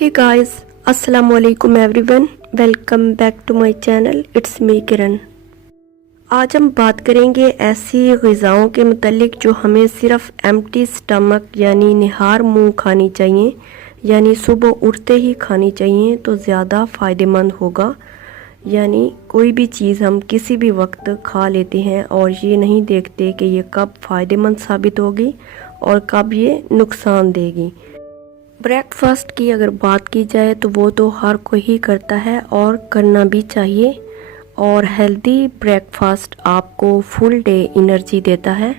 हे guys, अस्सलाम वालेकुम everyone, welcome back to my channel. It's me Kiran. आज हम बात करेंगे ऐसी ग़िज़ाओं के मुतालिक जो हमें सिर्फ एम्प्टी स्टमक यानी निहार मुंह खानी चाहिए, यानी सुबह उठते ही खानी चाहिए तो ज़्यादा फ़ायदेमंद होगा। यानी कोई भी चीज़ हम किसी भी वक्त खा लेते हैं और ये नहीं देखते कि ये कब फ़ायदेमंद साबित होगी और कब ये नुकसान देगी। ब्रेकफास्ट की अगर बात की जाए तो वो तो हर कोई ही करता है और करना भी चाहिए, और हेल्दी ब्रेकफास्ट आपको फुल डे एनर्जी देता है।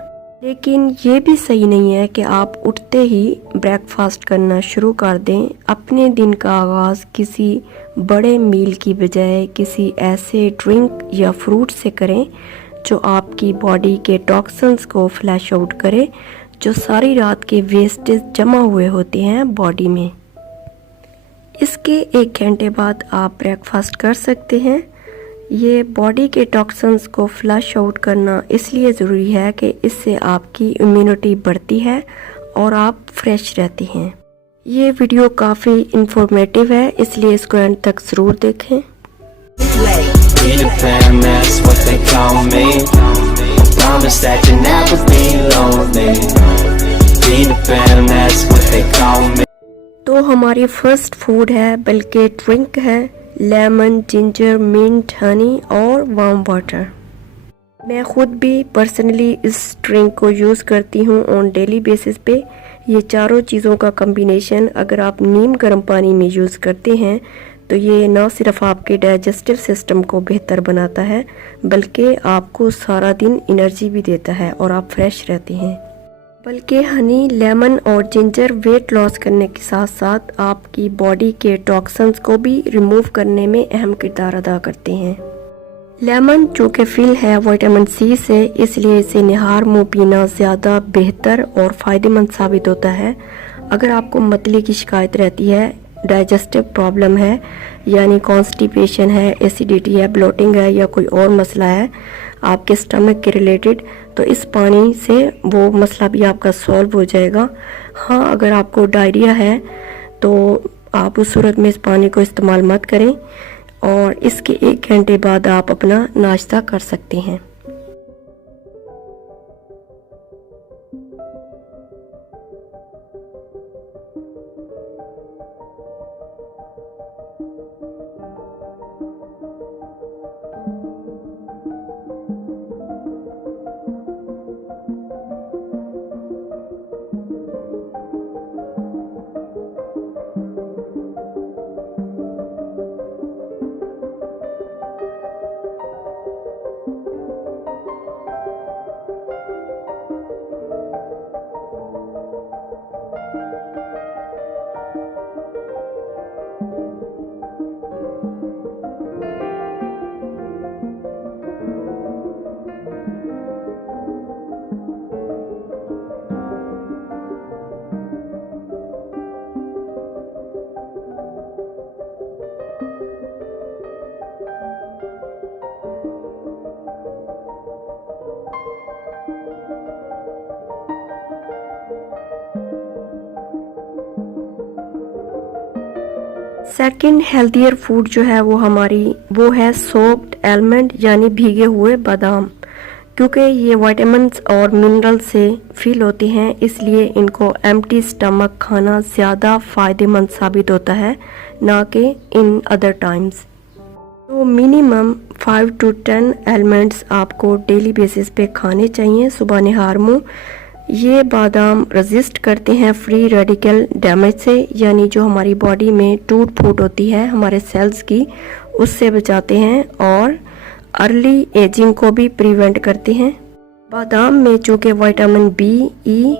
लेकिन ये भी सही नहीं है कि आप उठते ही ब्रेकफास्ट करना शुरू कर दें। अपने दिन का आगाज़ किसी बड़े मील की बजाय किसी ऐसे ड्रिंक या फ्रूट से करें जो आपकी बॉडी के टॉक्सिन्स को फ्लैश आउट करे, जो सारी रात के वेस्टेज जमा हुए होते हैं बॉडी में। इसके 1 घंटे बाद आप ब्रेकफास्ट कर सकते हैं। ये बॉडी के टॉक्सिन्स को फ्लश आउट करना इसलिए ज़रूरी है कि इससे आपकी इम्यूनिटी बढ़ती है और आप फ्रेश रहती हैं। ये वीडियो काफ़ी इंफॉर्मेटिव है, इसलिए इसको एंड तक ज़रूर देखें। तो हमारी फर्स्ट फूड है, बल्कि ड्रिंक है, लेमन, जिंजर, मिंट, हनी और वार्म वाटर। मैं ख़ुद भी पर्सनली इस ड्रिंक को यूज़ करती हूँ ऑन डेली बेसिस पे। ये चारों चीज़ों का कम्बिनेशन अगर आप नीम गर्म पानी में यूज़ करते हैं तो ये ना सिर्फ आपके डाइजेस्टिव सिस्टम को बेहतर बनाता है, बल्कि आपको सारा दिन एनर्जी भी देता है और आप फ्रेश रहते हैं। बल्कि हनी, लेमन और जिंजर वेट लॉस करने के साथ साथ आपकी बॉडी के टॉक्सिन्स को भी रिमूव करने में अहम किरदार अदा करते हैं। लेमन चूँकि फिल है विटामिन सी से, इसलिए इसे निहार मुँह पीना ज़्यादा बेहतर और फ़ायदेमंद साबित होता है। अगर आपको मतली की शिकायत रहती है, डाइजेस्टिव प्रॉब्लम है यानी कॉन्स्टिपेशन है, एसिडिटी है, ब्लोटिंग है या कोई और मसला है आपके स्टमक के रिलेटेड, तो इस पानी से वो मसला भी आपका सॉल्व हो जाएगा। हाँ, अगर आपको डायरिया है तो आप उस सूरत में इस पानी को इस्तेमाल मत करें और इसके 1 घंटे बाद आप अपना नाश्ता कर सकते हैं। सेकंड हेल्थियर फूड जो है वो है सोक्ड आलमंड यानी भीगे हुए बादाम। क्योंकि ये विटामिन्स और मिनरल से फिल होते हैं, इसलिए इनको एम्प्टी स्टमक खाना ज़्यादा फ़ायदेमंद साबित होता है, ना कि इन अदर टाइम्स। तो मिनिमम 5 to 10 आलमंड्स आपको डेली बेसिस पे खाने चाहिए सुबह निहार मुँह। ये बादाम रेजिस्ट करते हैं फ्री रेडिकल डैमेज से, यानी जो हमारी बॉडी में टूट फूट होती है हमारे सेल्स की, उससे बचाते हैं और अर्ली एजिंग को भी प्रिवेंट करते हैं। बादाम में चूँकि विटामिन बी, ई,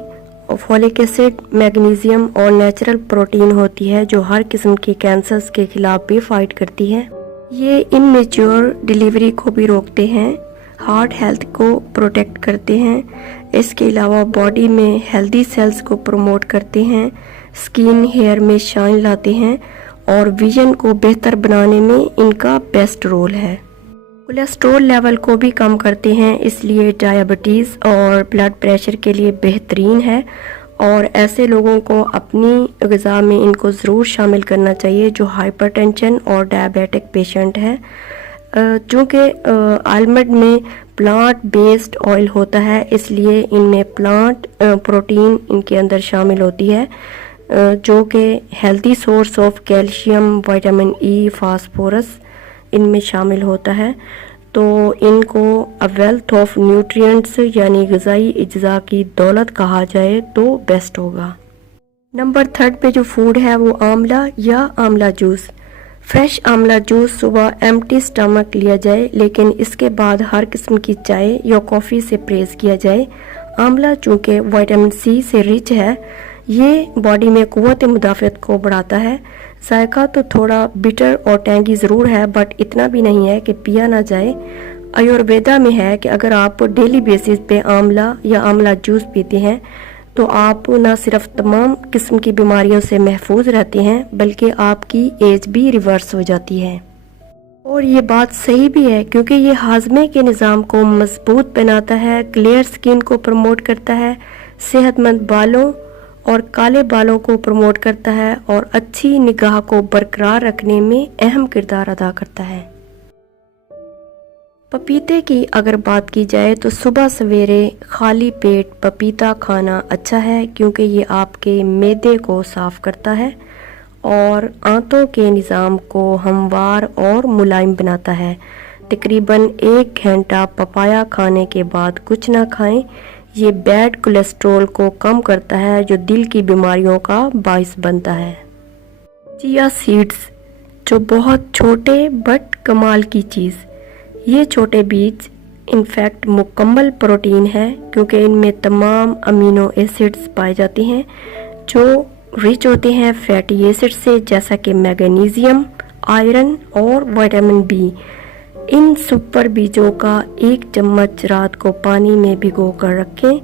फोलिक एसिड, मैग्नीशियम और नेचुरल प्रोटीन होती है जो हर किस्म के कैंसर्स के खिलाफ भी फाइट करती है। ये इनमेच्योर डिलीवरी को भी रोकते हैं, हार्ट हेल्थ को प्रोटेक्ट करते हैं। इसके अलावा बॉडी में हेल्दी सेल्स को प्रमोट करते हैं, स्किन हेयर में शाइन लाते हैं और विजन को बेहतर बनाने में इनका बेस्ट रोल है। कोलेस्ट्रॉल लेवल को भी कम करते हैं, इसलिए डायबिटीज़ और ब्लड प्रेशर के लिए बेहतरीन है और ऐसे लोगों को अपनी ग़िज़ा में इनको ज़रूर शामिल करना चाहिए जो हाइपरटेंशन और डायबिटिक पेशेंट है। चूँकि आलमंड में प्लांट बेस्ड ऑयल होता है, इसलिए इनमें प्लांट प्रोटीन इनके अंदर शामिल होती है, जो कि healthy source of calcium, vitamin E, phosphorus इनमें शामिल होता है। तो इनको अ वेल्थ ऑफ न्यूट्रिएंट्स यानी ग़िज़ाई अज्जा की दौलत कहा जाए तो बेस्ट होगा। नंबर 3 पे जो फूड है वो आंवला या आंवला जूस। फ्रेश आंवला जूस सुबह एम्प्टी स्टमक लिया जाए, लेकिन इसके बाद हर किस्म की चाय या कॉफ़ी से परहेज़ किया जाए। आंवला चूँकि विटामिन सी से रिच है, ये बॉडी में क़ुव्वत मुदाफ़त को बढ़ाता है। जायका तो थोड़ा बिटर और टैंगी ज़रूर है, बट इतना भी नहीं है कि पिया ना जाए। आयुर्वेदा में है कि अगर आप डेली बेसिस पे आंवला या आंवला जूस पीते हैं तो आप न सिर्फ तमाम किस्म की बीमारियों से महफूज रहते हैं, बल्कि आपकी एज भी रिवर्स हो जाती है। और ये बात सही भी है, क्योंकि ये हाजमे के निज़ाम को मजबूत बनाता है, क्लियर स्किन को प्रमोट करता है, सेहतमंद बालों और काले बालों को प्रमोट करता है और अच्छी निगाह को बरकरार रखने में अहम किरदार अदा करता है। पपीते की अगर बात की जाए तो सुबह सवेरे खाली पेट पपीता खाना अच्छा है, क्योंकि ये आपके मैदे को साफ़ करता है और आंतों के निज़ाम को हमवार और मुलायम बनाता है। तकरीबन 1 घंटा पपाया खाने के बाद कुछ ना खाएं। ये बैड कोलेस्ट्रॉल को कम करता है, जो दिल की बीमारियों का बाइस बनता है। चिया सीड्स, जो बहुत छोटे बट कमाल की चीज़। ये छोटे बीज इनफैक्ट मुकम्मल प्रोटीन है, क्योंकि इनमें तमाम अमीनो एसिड्स पाए जाते हैं जो रिच होते हैं फैटी एसिड से, जैसा कि मैग्नीशियम, आयरन और विटामिन बी। इन सुपर बीजों का 1 चम्मच रात को पानी में भिगो कर रखें।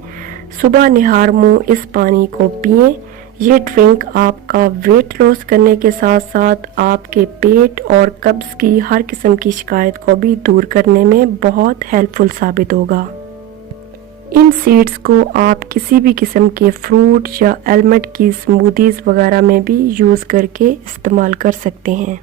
सुबह निहार मुंह इस पानी को पिएं। ये ड्रिंक आपका वेट लॉस करने के साथ साथ आपके पेट और कब्ज़ की हर किस्म की शिकायत को भी दूर करने में बहुत हेल्पफुल साबित होगा। इन सीड्स को आप किसी भी किस्म के फ्रूट या आलमंड की स्मूदीज़ वगैरह में भी यूज़ करके इस्तेमाल कर सकते हैं।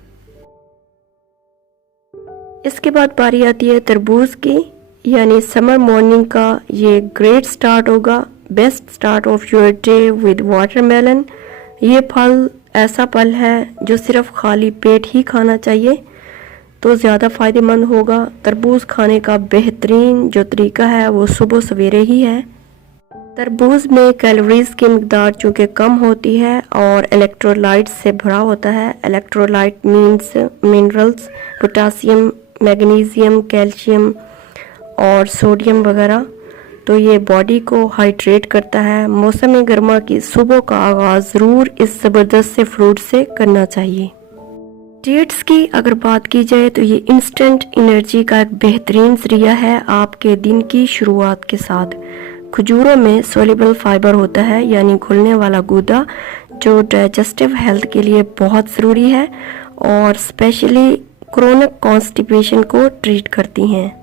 इसके बाद बारी आती है तरबूज की, यानी समर मॉर्निंग का ये ग्रेट स्टार्ट होगा। Best start of your day with watermelon. ये फल ऐसा फल है जो सिर्फ खाली पेट ही खाना चाहिए तो ज़्यादा फ़ायदेमंद होगा। तरबूज खाने का बेहतरीन जो तरीका है वो सुबह सवेरे ही है। तरबूज में कैलोरीज की मकदार चूँकि कम होती है और इलेक्ट्रोलाइट से भरा होता है। Electrolyte means minerals, potassium, magnesium, calcium और सोडियम वगैरह। तो ये बॉडी को हाइड्रेट करता है। मौसम गर्मा की सुबह का आगाज़ ज़रूर इस ज़बरदस्त से फ्रूट से करना चाहिए। डेट्स की अगर बात की जाए तो ये इंस्टेंट एनर्जी का एक बेहतरीन ज़रिया है आपके दिन की शुरुआत के साथ। खजूरों में सोल्यूबल फाइबर होता है, यानी घुलने वाला गूदा, जो डाइजेस्टिव हेल्थ के लिए बहुत ज़रूरी है और स्पेशली क्रोनिक कॉन्स्टिपेशन को ट्रीट करती हैं।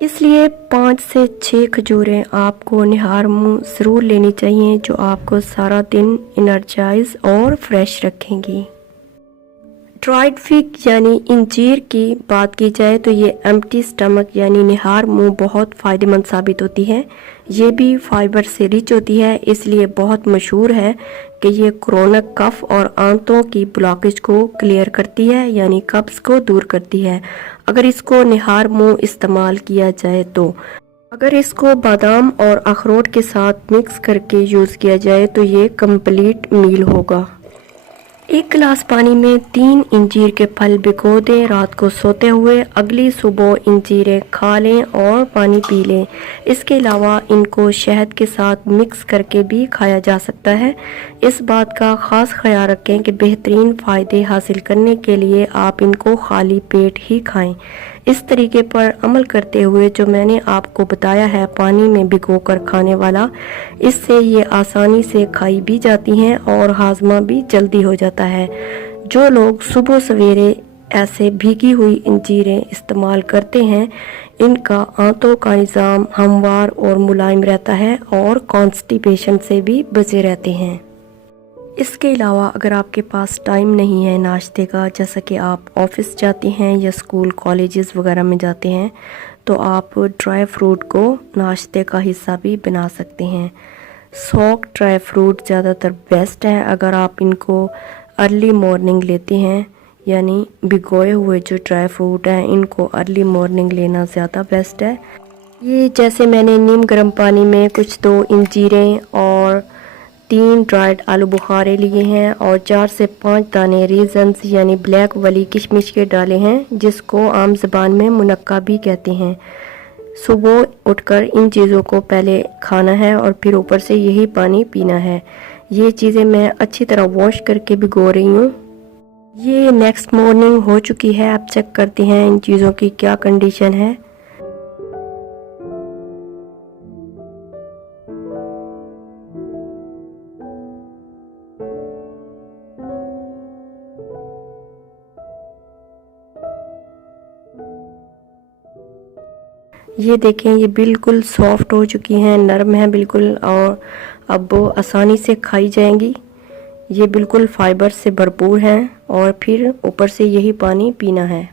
इसलिए 5 से 6 खजूरें आपको निहार मुंह ज़रूर लेनी चाहिए, जो आपको सारा दिन एनर्जाइज और फ्रेश रखेंगी। ड्राइड फिग यानी इंजीर की बात की जाए तो ये एम्प्टी स्टमक यानी निहार मुंह बहुत फ़ायदेमंद साबित होती है। ये भी फाइबर से रिच होती है, इसलिए बहुत मशहूर है कि ये क्रोनिक कफ और आंतों की ब्लॉकेज को क्लियर करती है, यानी कब्ज़ को दूर करती है अगर इसको निहार मुंह इस्तेमाल किया जाए तो। अगर इसको बादाम और अखरोट के साथ मिक्स करके यूज़ किया जाए तो ये कंप्लीट मील होगा। 1 गिलास पानी में 3 इंजीर के फल भिगो दें रात को सोते हुए। अगली सुबह इंजीरें खा लें और पानी पी लें। इसके अलावा इनको शहद के साथ मिक्स करके भी खाया जा सकता है। इस बात का ख़ास ख्याल रखें कि बेहतरीन फ़ायदे हासिल करने के लिए आप इनको खाली पेट ही खाएं। इस तरीके पर अमल करते हुए जो मैंने आपको बताया है पानी में भिगोकर खाने वाला, इससे ये आसानी से खाई भी जाती हैं और हाजमा भी जल्दी हो जाता है। जो लोग सुबह सवेरे ऐसे भीगी हुई अंजीरें इस्तेमाल करते हैं, इनका आंतों का निज़ाम हमवार और मुलायम रहता है और कॉन्स्टिपेशन से भी बचे रहते हैं। इसके अलावा अगर आपके पास टाइम नहीं है नाश्ते का, जैसा कि आप ऑफिस जाते हैं या स्कूल कॉलेजेस वगैरह में जाते हैं, तो आप ड्राई फ्रूट को नाश्ते का हिस्सा भी बना सकते हैं। सॉक ड्राई फ्रूट ज़्यादातर बेस्ट है अगर आप इनको अर्ली मॉर्निंग लेते हैं, यानी भिगोए हुए जो ड्राई फ्रूट हैं इनको अर्ली मॉर्निंग लेना ज़्यादा बेस्ट है। ये जैसे मैंने नीम गर्म पानी में कुछ 2 इंजीरें और 3 ड्राइड आलू बुखारे लिए हैं और 4 से 5 दाने रीजन्स यानी ब्लैक वाली किशमिश के डाले हैं, जिसको आम ज़बान में मुनक्का भी कहते हैं। सुबह उठकर इन चीज़ों को पहले खाना है और फिर ऊपर से यही पानी पीना है। ये चीज़ें मैं अच्छी तरह वॉश करके भिगो रही हूँ। ये नेक्स्ट मॉर्निंग हो चुकी है, आप चेक करते हैं इन चीज़ों की क्या कंडीशन है। ये देखें, ये बिल्कुल सॉफ्ट हो चुकी हैं, नरम है बिल्कुल और अब आसानी से खाई जाएंगी। ये बिल्कुल फाइबर से भरपूर हैं और फिर ऊपर से यही पानी पीना है।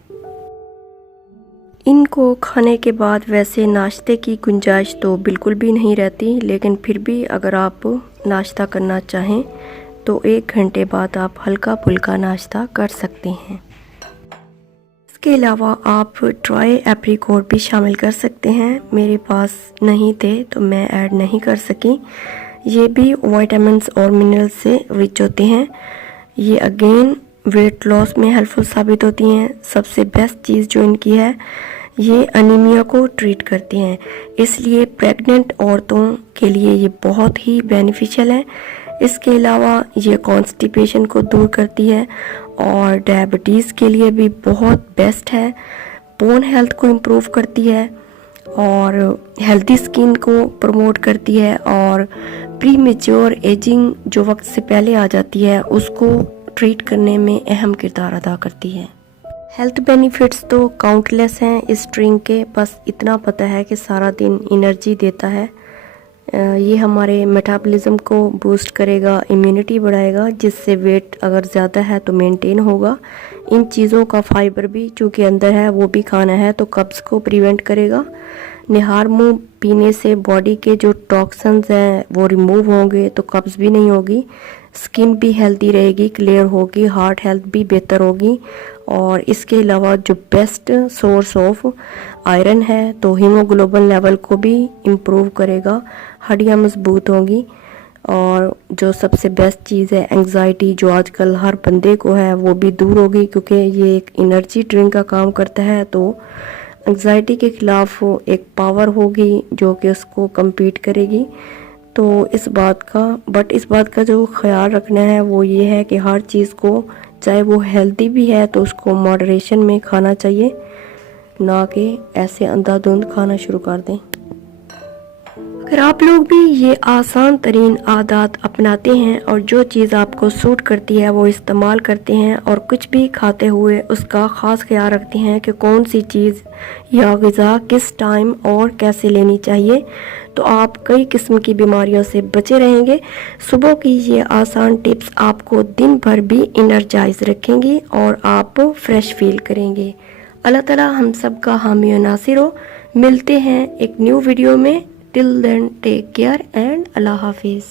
इनको खाने के बाद वैसे नाश्ते की गुंजाइश तो बिल्कुल भी नहीं रहती, लेकिन फिर भी अगर आप नाश्ता करना चाहें तो 1 घंटे बाद आप हल्का फुल्का नाश्ता कर सकते हैं। इसके अलावा आप ड्राई एप्रीकोट भी शामिल कर सकते हैं, मेरे पास नहीं थे तो मैं ऐड नहीं कर सकी। ये भी विटामिन्स और मिनरल्स से रिच होते हैं। ये अगेन वेट लॉस में हेल्पफुल साबित होती हैं। सबसे बेस्ट चीज़ जो इनकी है, ये अनीमिया को ट्रीट करती हैं, इसलिए प्रेग्नेंट औरतों के लिए ये बहुत ही बेनिफिशियल है। इसके अलावा ये कॉन्स्टिपेशन को दूर करती है और डायबिटीज़ के लिए भी बहुत बेस्ट है। बोन हेल्थ को इम्प्रूव करती है और हेल्दी स्किन को प्रमोट करती है और प्री मेच्योर एजिंग जो वक्त से पहले आ जाती है उसको ट्रीट करने में अहम किरदार अदा करती है। हेल्थ बेनिफिट्स तो काउंटलेस हैं इस ड्रिंक के, बस इतना पता है कि सारा दिन एनर्जी देता है। ये हमारे मेटाबॉलिज्म को बूस्ट करेगा, इम्यूनिटी बढ़ाएगा, जिससे वेट अगर ज़्यादा है तो मेंटेन होगा। इन चीज़ों का फाइबर भी चूँकि अंदर है वो भी खाना है तो कब्ज़ को प्रिवेंट करेगा। निहार मुँह पीने से बॉडी के जो टॉक्सिन्स हैं वो रिमूव होंगे तो कब्ज़ भी नहीं होगी, स्किन भी हेल्दी रहेगी, क्लियर होगी, हार्ट हेल्थ भी बेहतर होगी। और इसके अलावा जो बेस्ट सोर्स ऑफ आयरन है तो हीमोग्लोबिन लेवल को भी इम्प्रूव करेगा, हड्डियाँ मजबूत होंगी। और जो सबसे बेस्ट चीज़ है एंग्जाइटी जो आजकल हर बंदे को है वो भी दूर होगी, क्योंकि ये एक एनर्जी ड्रिंक का काम करता है। तो एंग्जाइटी के खिलाफ एक पावर होगी जो कि उसको कम्पीट करेगी। तो इस बात का जो ख्याल रखना है वो ये है कि हर चीज़ को, चाहे वो हेल्दी भी है तो उसको मॉडरेशन में खाना चाहिए, ना कि ऐसे अंधाधुंध खाना शुरू कर दें। अगर आप लोग भी ये आसान तरीन आदत अपनाते हैं और जो चीज़ आपको सूट करती है वो इस्तेमाल करते हैं और कुछ भी खाते हुए उसका ख़ास ख्याल रखते हैं कि कौन सी चीज़ या ग़िज़ा किस टाइम और कैसे लेनी चाहिए, तो आप कई किस्म की बीमारियों से बचे रहेंगे। सुबह की ये आसान टिप्स आपको दिन भर भी एनर्जाइज रखेंगी और आप फ्रेश फील करेंगे। अल्लाह ताला हम सब का हामी और नासिर हो। मिलते हैं एक न्यू वीडियो में। Till then, take care and Allah Hafiz.